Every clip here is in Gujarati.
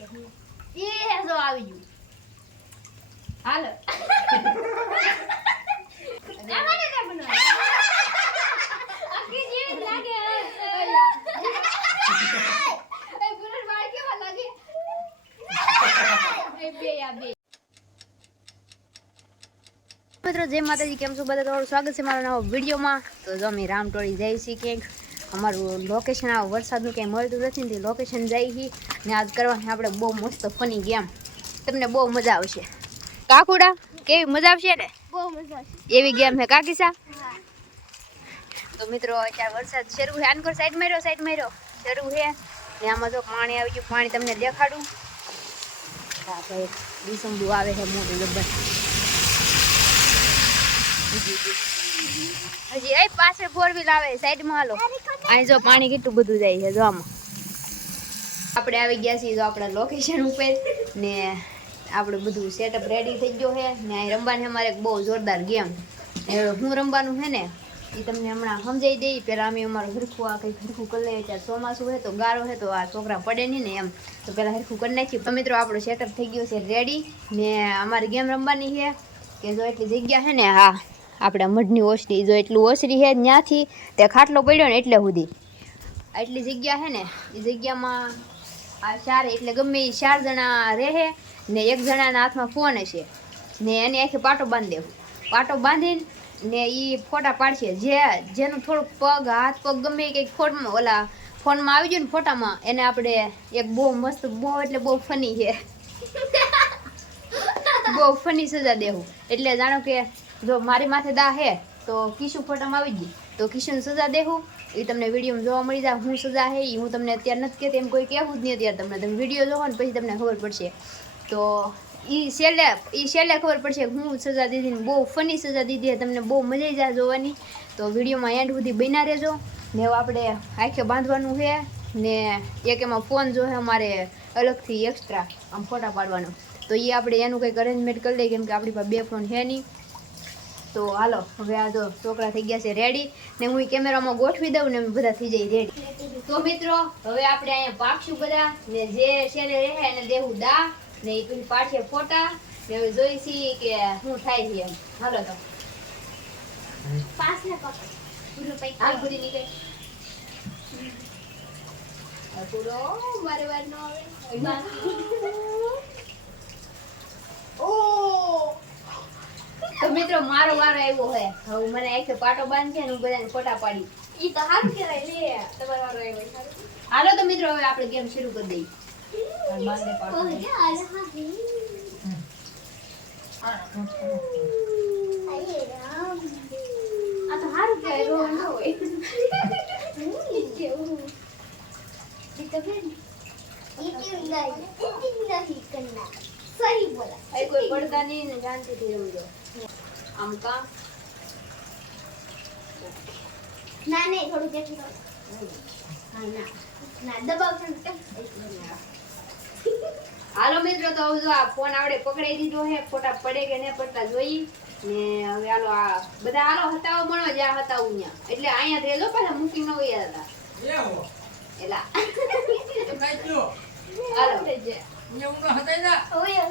એ જો આવી ગયું હાલો અમારે ના બનવા આખી જીવ લાગે એ ગુરર વાળ કેવા લાગે એ બે આ બે મિત્રો જય માતાજી કેમ છો બધા તમારું સ્વાગત છે મારા નવા વિડીયોમાં તો જો અમે રામટોળી જઈએ છીએ ક્યાંક અમારું લોકેશન આ વરસાદનું કંઈ મળતું નથી ને લોકેશન જઈએ છીએ ને આજ કરવાની આપણે બહુ મસ્ત ફની ગેમ તમને બહુ મજા આવશે કાકુડા કેવી મજા આવશે ને બહુ મજા આવશે એવી ગેમ છે કાકીસા તો મિત્રો અત્યારે વરસાદ શરૂ છે આનકોર સાઈડ માર્યો શરૂ છે ને આમાં જો પાણી આવી ગયું પાણી તમને દેખાડું હા ભાઈ ડીસંબુ આવે છે મોટું જબર હજી એ પાછળ ફોર વ્હીલ આવે સાઈડમાં હાલો અહીં જો પાણી કેટલું બધું જાય છે જો આમાં આપણે આવી ગયા છીએ જો આપણા લોકેશન ઉપર ને આપણે બધું સેટઅપ રેડી થઈ ગયો છે ને અહીં રમવાની અમારે બહુ જોરદાર ગેમ હું રમવાનું છે ને એ તમને હમણાં સમજાવી દઈ પહેલાં અમે અમારું હરખું આ કંઈક હરખું કરી લઈએ ત્યારે ચોમાસું હોય તો ગારો છે તો આ છોકરા પડે નહીં ને એમ તો પહેલાં હરખું કરી નાખ્યું તો મિત્રો આપણું સેટઅપ થઈ ગયું છે રેડી ને અમારી ગેમ રમવાની છે કે જો એટલી જગ્યા છે ને હા આપણા મઢની ઓસરી જો એટલું ઓસરી છે ત્યાંથી તે ખાટલો પડ્યો ને એટલે સુધી આટલી જગ્યા છે ને એ જગ્યામાં આ ચાર એટલે ગમે એ 4 જણા રહે ને એક જણાના હાથમાં ફોન હશે ને એને આખી પાટો બાંધી દેવું પાટો બાંધીને ને એ ફોટા પાડશે જેનું થોડુંક પગ હાથ પગ ગમે કંઈક ફોનમાં ઓલા ફોનમાં આવી ગયું ને ફોટામાં એને આપણે એક બહુ મસ્ત બહુ એટલે બહુ ફની છે બહુ ફની સજા દેવું એટલે જાણો કે જો મારી માથે દા હે તો કિશુ ફોટામાં આવી ગઈ તો કિશુને સજા દેવું એ તમને વિડીયોમાં જોવા મળી જાય હું સજા હે એ હું તમને અત્યારે નથી કહેતી એમ કોઈ કહેવું જ નહીં અત્યારે તમને તમે વિડીયો જોવો ને પછી તમને ખબર પડશે તો એ છેલ્લે ખબર પડશે હું સજા દીધી ને બહુ ફની સજા દીધી તમને બહુ મજા આવી જાય જોવાની તો વિડીયોમાં એન્ડ સુધી બન્યા રહેજો ને હવે આપણે આંખે બાંધવાનું છે ને એક એમાં ફોન જો છે અમારે અલગથી એક્સ્ટ્રા આમ ફોટા પાડવાનો તો એ આપણે એનું કંઈક અરેન્જમેન્ટ કરી લઈએ કેમ કે આપણી પાસે 2 ફોન છે નહીં તો હાલો હવે આ જો છોકરા થઈ ગયા છે રેડી ને હું કેમેરામાં ગોઠવી દઉં ને અમે બધા થઈ જાય રેડી તો મિત્રો હવે આપણે અહીંયા પાકશું બધા ને જે છેલ્લે રહે એને દેવું દા ને એ પછી પાછે ફોટા ને હવે જોઈશી કે શું થાય છે એમ હાલો તો પાસ ને પકડ પૂરો પૈ હાલ પૂરી નીકળે પૂરો મારે વાર ન આવે ઓ તો મિત્રો મારો વારો આવ્યો હે હવે મને આખે પાટો બાંધી ને હું બધાને ફોટા પાડી ઈ તો હાથ કરાય લે તમારો વારો આવ્યો હાલો તો મિત્રો હવે આપણે ગેમ શરૂ કરી દઈએ બાંધે પાટો આ તો હારું કે રો ન હોય સહી બોલા એ કોઈ પડતા નહીં ને શાંતિથી રમજો આમ કા ના નહીં થોડું જેટલું હા ના દબાવ પણ હાલો મિત્રો તો હવે જો આ ફોન આવડે પકડાઈ દીધો હે ફોટા પડે કે ન પડતા જોઈ ને હવે હાલો આ બધા હાલો હતાવો મળો જ્યાં હતાવું ત્યાં એટલે અહીંયા રેલો પાછા મૂકી ન હોય હતા એવો એલા તો કાઈ ગયો હાલો મને ઊંઘ હતાઈ જા ઓય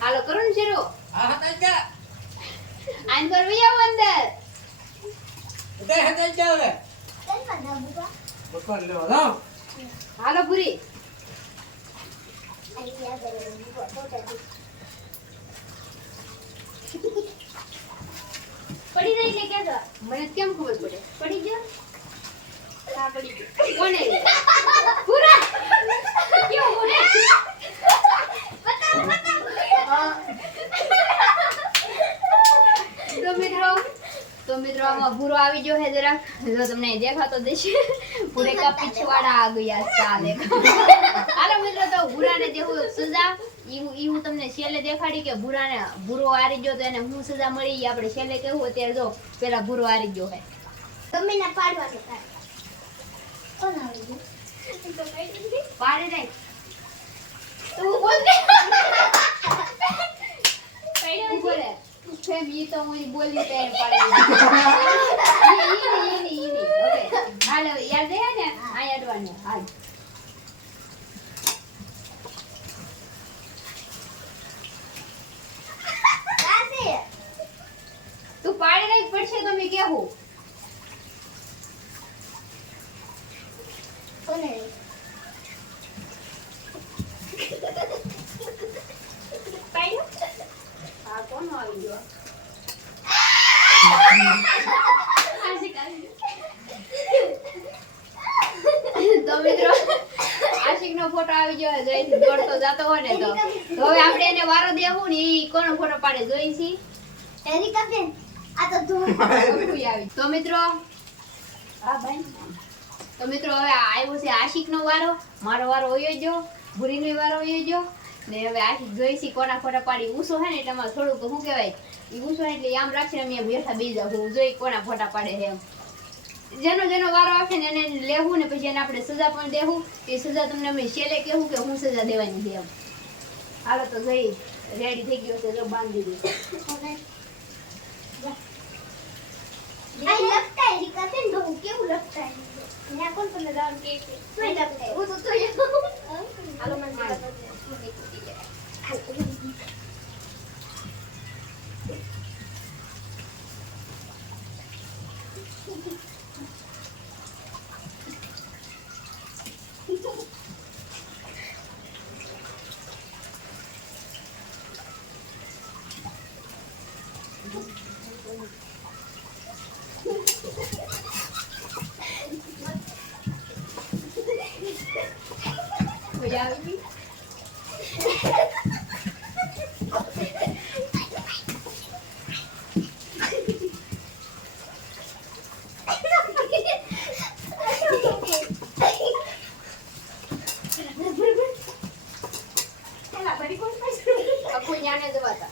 હાલો કરો ને શરૂ આ હતાઈ જા આન પર વિયા અંદર ઉદય હતાઈ જા હવે કેમ ના બુબા બકર લેવા લાવ હાલો પૂરી આઈયા કરે બુબા ફોટા પડી રહી ને કે તો મને કેમ ખબર પડે પડી ગયો હા પડી ગયો કોને પૂરા ક્યો બોલે તો મિત્રો આમાં ભૂરો આવી ગયો હે જરાક જો તમને દેખાતો દેશે પૂરે કા પીછવાડા આ ગયા ચાલે હાલો મિત્રો તો ભૂરાને જેવું સજા ઈ હું તમને છેલ્લે દેખાડી કે ભૂરો હારી ગયો તો એને હું સજા મળી આપણે છેલ્લે કેવું અત્યારે જો પેલા ભૂરો હારી ગયો હે તમે ના પાડવાનું થાય કોણ આવી ગયું તો કઈ દીધી પાડે નહીં તું બોલ દે કઈ બોલે ફેમ ઈ તો હું બોલી તે પાડી ઈ હવે હાલ યાદ હે ને આ અડવાને હાલ ભાભી કેવું કોને આ કોણ આવી ગયો તો મિત્રો આશિકનો ફોટો આવી ગયો જયથી દોડતો જતો હોય ને તો હવે આપણે એને વારો દેવું ને ઈ કોનો ફોટો પાડે જોઈ છી એરિકા બેન આ તો ધૂમ આવી તો મિત્રો હા ભાઈ તો મિત્રો હવે આવ્યો છે આશિકનો વારો મારો વારો હોયો જો ભૂરીનો વારો હોયો જો ને હવે આશિક જોઈ છી કોના ફોટા પાડી ઊંસો હે ને એટલે અમારે થોડુંક શું કહેવાય ઈ ઊંસો એટલે આમ રાખીને અમે બેઠા બેસા હું જોઈ કોના ફોટા પાડે છે એમ જેનો જેનો વારો આવશે ને એને લેવું ને પછી એને આપણે સજા પણ દેવું એ સજા તમને અમે છેલ્લે કહેવું કે હું સજા દેવાની છે એમ હાલો તો જઈ રેડી થઈ ગયો છે જો બાંધી દીધું આ લગતા है एरिका बेन तो केવું લગતા है મેં કોણ તમને દાન કે કોઈ લગતા है वो तो હાલો મને મજા આવી કોઈ ન્યાને જવાતા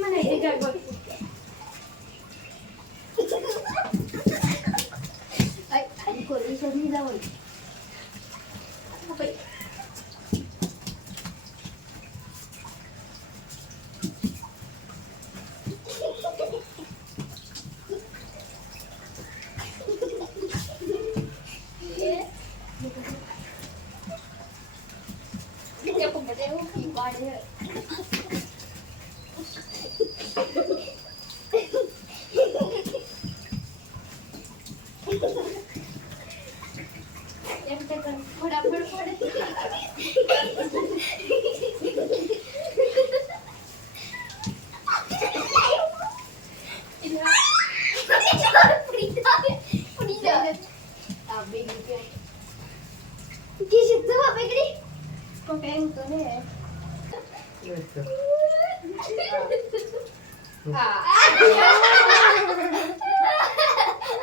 મને જગ્યા ગોળ આઈ કોઈ સની જાવ ભાઈ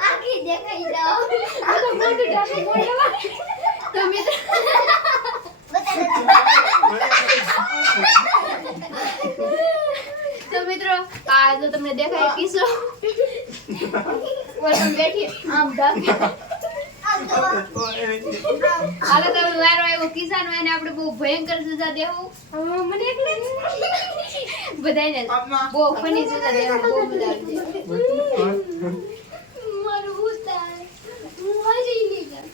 આખી દેખાઈ જાઓ તો મિત્રો આ જો તમને દેખાય કિસ્સો વરમ બેઠી આમ ઢાકે હાલો તો વારો આવ્યો કિસાનો એને આપણે બહુ ભયંકર સજા દેવું મને એકલે બધાને બહુ ફની સજા દેવું બહુ મજા આવશે મારું ઉતાર હું હજી નહીં જા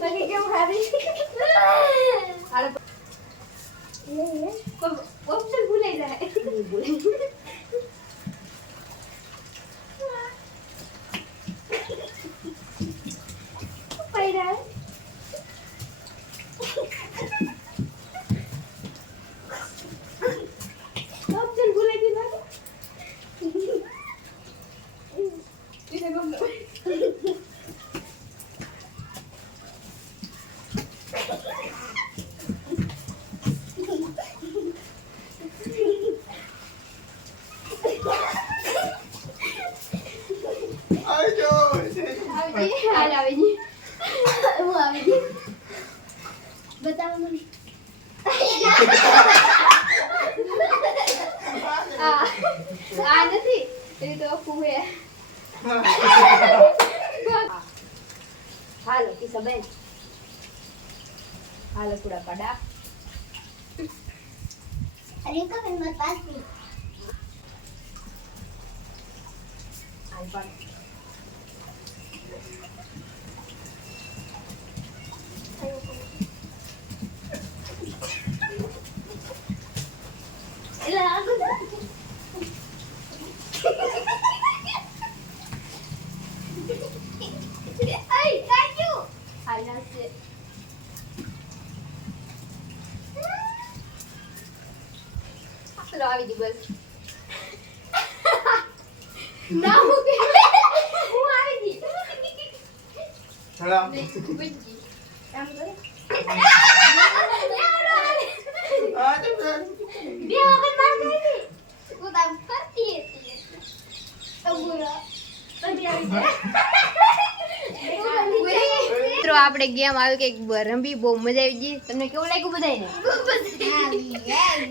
મને કેવું હારી હાલો ઓપ્શન ભૂલાઈ જાય પૈડા ઓપ્શન ભૂલાઈ ગયું હાલ આવી ગઈ હું આવી ગઈ બતાવો મને આ નથી એ તો કુએ હાલો કિસ્સા બેન હાલો પૂરા પાડા અરે કા મેં મારા પાસ એટલે આગળ આઈ કાજુ આના છે ચલો આવી ગયું બસ ના હું આવી ગઈ સલામ બુજી કામ કરે આ તો બે વખત માર ખાઈ હું કામ કરતી હતી અબુરા પછી આવી મિત્રો આપણે ગેમ આવી કે રમી બહુ મજા આવી ગઈ તમને કેવું લાગ્યું બધાને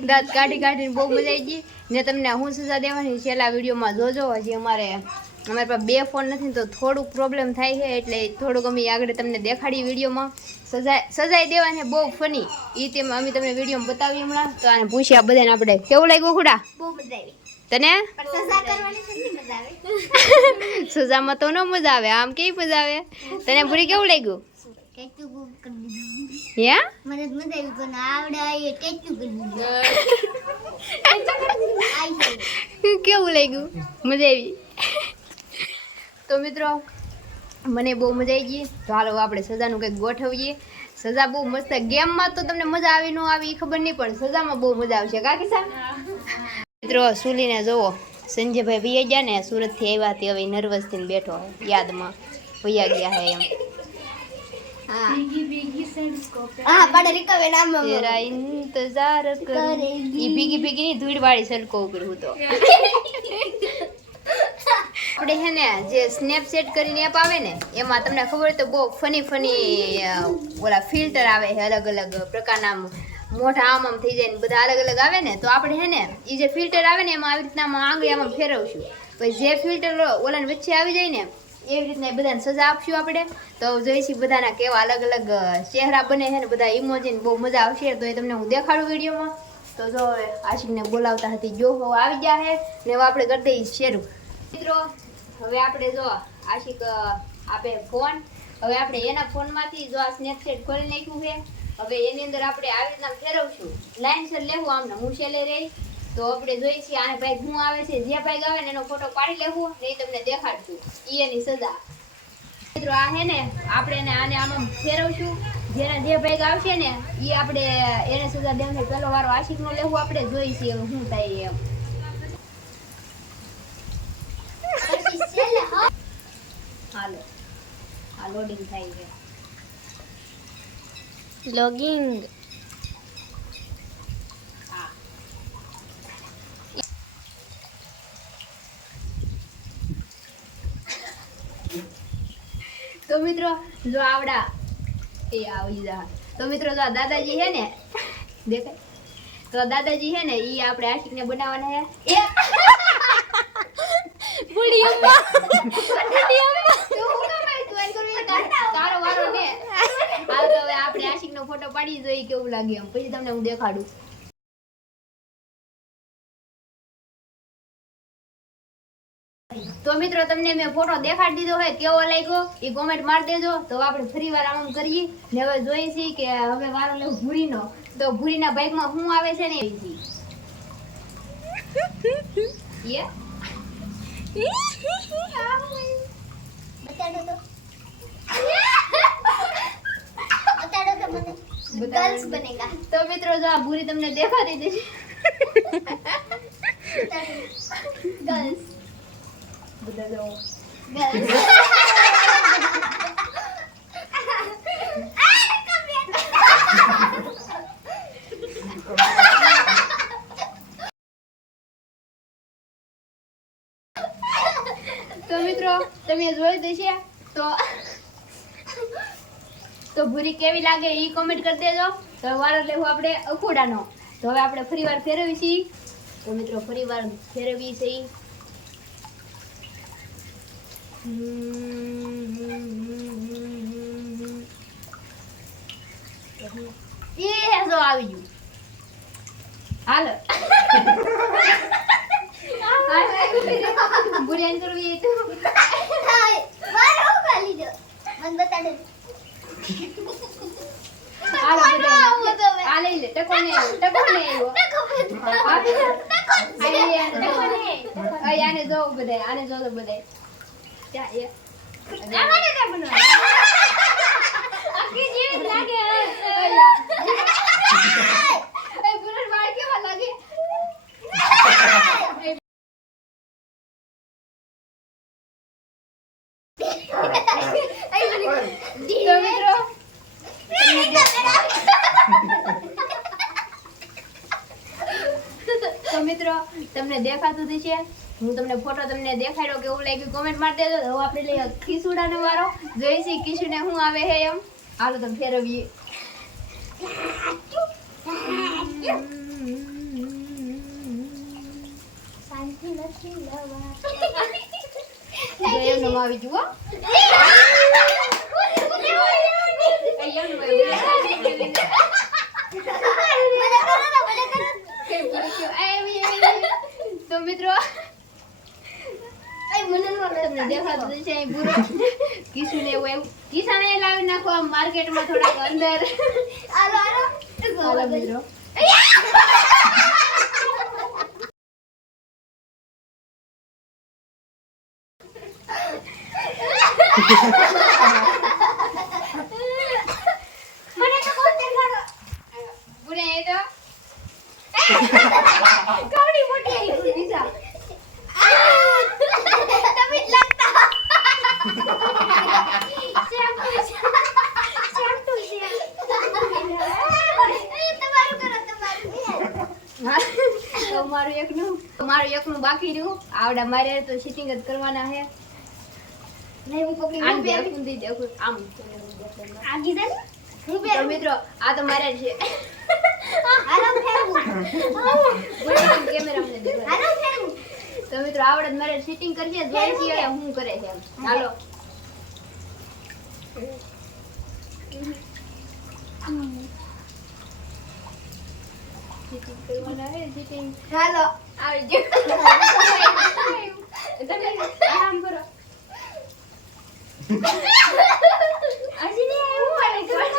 દાંત કાઢી કાઢીને બહુ મજા આવી ગઈ ને તમને હું સજા દેવાની છેલ્લા વિડીયોમાં જોજો હજી અમારી પાસે 2 ફોન નથી ને તો થોડુંક પ્રોબ્લેમ થાય છે એટલે થોડુંક અમે આગળ તમને દેખાડી વિડીયોમાં સજાઈ દેવાની બહુ ફની એ તેમાં અમે તમને વિડીયોમાં બતાવી હમણાં તો આને પૂછ્યા બધાને આપણે કેવું લાગ્યું ખુડા બહુ મજા આવી તને પણ સજા કરવાની કેટલી મજા આવે સજામાં તો ન મજા આવે આમ કેવી મજા આવે તને પૂરી કેવું લાગ્યું કેટલું ગુમ કરી દીધું હે મને મજા આવી પણ આવડે એ કેટલું કરી દીધું આઈ કેવું લાગ્યું મજા આવી તો મિત્રો મને બહુ મજા આવી ગઈ તો હાલો આપણે સજાનું કંઈક ગોઠવીએ સજા બહુ મસ્ત ગેમમાં તો તમને મજા આવી ન આવી એ ખબર નહીં પણ સજામાં બહુ મજા આવશે કાકી સાહેબ મિત્રો સુલીને જોવો સંજયભાઈ ભૈયા ગયા ને સુરતથી આવ્યા તે હવે નર્વસ થઈને બેઠો હે યાદમાં ભૈયા ગયા હે એમ હા પાડે રિકવે નામ તેરા ઇંતજાર કરેગી ઈ ભીગી ભીગી ની ધૂળ વાળી સલકો ઉપર હું તો આપણે હે ને જે સ્નેપચેટ કરીને એપ આવે ને એમાં તમને ખબર હોય તો બહુ ફની ઓલા ફિલ્ટર આવે છે અલગ અલગ પ્રકારના મોઢા આમ આમ થઈ જાય ને બધા અલગ અલગ આવે ને તો આપણે હે ને એ જે ફિલ્ટર આવે ને એમાં આવી રીતના આંગળી આમાં ફેરવશું પછી જે ફિલ્ટર ઓલાની વચ્ચે આવી જાય ને એવી રીતના એ બધાને સજા આપશું આપણે તો જોઈશું બધાના કેવા અલગ અલગ ચહેરા બને છે ને બધા ઇમોજીને બહુ મજા આવશે તો એ તમને હું દેખાડું વિડીયોમાં તો જો હવે આશિકને બોલાવતા હતી જો હવે આવી ગયા છે ને હવે આપણે કરી દઈએ શેરું મિત્રો હવે આપણે જો આશિક આપે ફોન હવે આપણે એના ફોનમાંથી જો આ સ્નેપચેટ ખોલી નાખ્યું છે હવે એની અંદર આપણે આવી રીતના ફેરવશું લાઈનસર લેવું આમને હું છેલ્લે રહી તો આપણે જોઈશું આને ભાઈ હું આવે છે જે ભાઈ આવે ને એનો ફોટો પાડી લેવું ને એ તમને દેખાડશું એની સજા મિત્રો આ હે ને આપણે એને આને આમ ફેરવશું જેના જે ભાઈ આવશે ને એ આપણે એને સજા દેવાની પેલો વારો આશિકનો લેવું આપણે જોઈશું હવે શું થાય એમ હાલો આ લોડિંગ થાય છે લોગિંગ તો મિત્રો જો આવડા એ આવી જા તો મિત્રો જો આ દાદાજી હે ને દેખાય તો દાદાજી હે ને ઈ આપણે આશિકને બનાવવાના હે એ બુડી અમ્મા બુડી અમ્મા તું હું કમાય તું એન કરી તારો વારો ને હાલ તો હવે આપણે આશિકનો ફોટો પાડી જોઈ કેવું લાગે એમ પછી તમને હું દેખાડું તો મિત્રો તમને મેં ફોટો દેખાડી દીધો હોય કેવો લાગ્યો એ કોમેન્ટ મારી દેજો તો આપણે ફરીવાર આમ કરીએ ને હવે જોઈએ છીએ કે હવે વારો લેવું ભૂરીનો તો ભૂરીના બાઈકમાં શું આવે છે ને એ गर्ल्स बनेगा तो મિત્રો જો આ ભૂરી તમને દેખાતી હતી गर्ल्स બધા જો गर्ल्स તો મિત્રો તમે જોઈ દેશે તો ભૂરી કેવી લાગે એ કોમેન્ટ કરી દેજો તો વારો લેવું આપણે અખોડાનો તો હવે આપણે ફરીવાર ફેરવી છીએ તો મિત્રો ફરીવાર ફેરવી છે એ જો આવી ગયું હાલો બુરિયાન કરવી તો મારો ખાલી દો મન બતાડે આ લઈ લે ટકો ને આવ્યો આને જો બધાય આને જો બધાય ત્યાં એ આને ના બનવા આખી જીવ લાગે એ બુરર વાળ કેવા લાગે તો મિત્રો તમને દેખાતું હશે હું તમને ફોટો તમને દેખાડ્યો કેવું લાગ્યું કોમેન્ટ મારી દેજો હવે આપણે લઈએ ખીસુડાનો વારો જોઈશી કિશુને શું આવે છે એમ હાલો તમે ફેરવીએ શાંતિ નથી લવા એમનું આવી જુઓ તો મિત્રો તમને દેખાતું હશે અહીં બુરો કિશુને એવું કિસાને લાવી નાખો આમ માર્કેટમાં થોડાક અંદર હાલો મિત્રો મને તો કોણ દેખાડો બુરે એ તો કવડી મોટી આવી બીજા તમે જ લાગતા તમારું એકનું બાકી રહ્યું આવડા મારે તો સિટિંગ જ કરવાના છે નહીં હું પકડી આમ હું બે પહેરી કુંદી દેખો આમ આગી દે હું તો પહેરું મિત્રો આ તો મારે છે આરામ ફેરવું કેમેરા મને દેખાય આરામ ફેરવું તો મિત્રો આવડે મારે સિટિંગ કરીએ જોઈ છીએ હવે હું કરે છે એમ. હાલો સિટિંગ કરવાના હે સિટિંગ હાલો આવી ગયું તમે આરામ કરો હજી નહીં આવ્યું હોય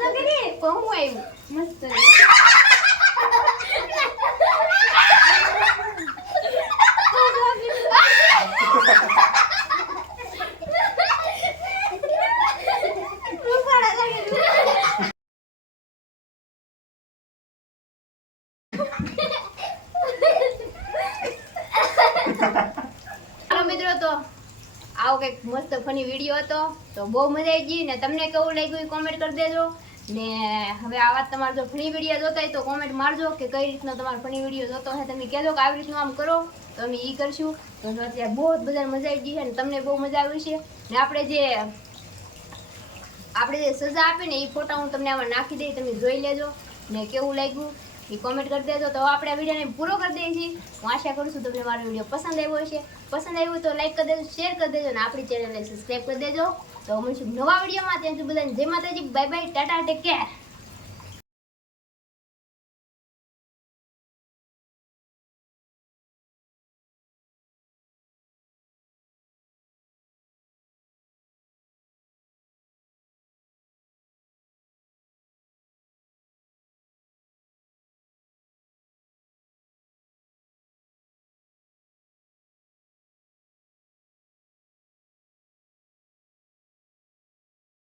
તો કરીએ પણ હું આવ્યું મસ્ત હાલો મિત્રો તો આવો કંઈક મસ્ત ફની વિડીયો હતો તો બહુ મજા આવી ગઈ ને તમને કેવું લાગ્યું એ કોમેન્ટ કરી દેજો ને હવે આ વાત તમારે જો ફની વિડીયો જોતા હોય તો કોમેન્ટ મારજો કે કઈ રીતનો તમારો ફની વિડીયો જોતો હોય તમે કહેજો કે આવી રીતનું આમ કરો તો અમે એ કરશું તો અત્યારે બહુ જ બધા મજા આવી ગઈ છે ને તમને બહુ મજા આવી છે ને આપણે જે સજા આપે ને એ ફોટા હું તમને આમાં નાખી દઈ તમે જોઈ લેજો ને કેવું લાગ્યું એ કોમેન્ટ કરી દેજો તો આપણે આ વિડીયોને પૂરો કરી દઈએ છીએ હું આશા કરું છું તમને મારો વિડીયો પસંદ આવ્યો હશે પસંદ આવ્યું તો લાઈક કરી દેજો શેર કરી દેજો અને આપણી ચેનલને સબસ્ક્રાઈબ કરી દેજો તો મળીશું નવા વિડીયોમાં ત્યાં સુધી બધાને જય માતાજી bye bye Tata take care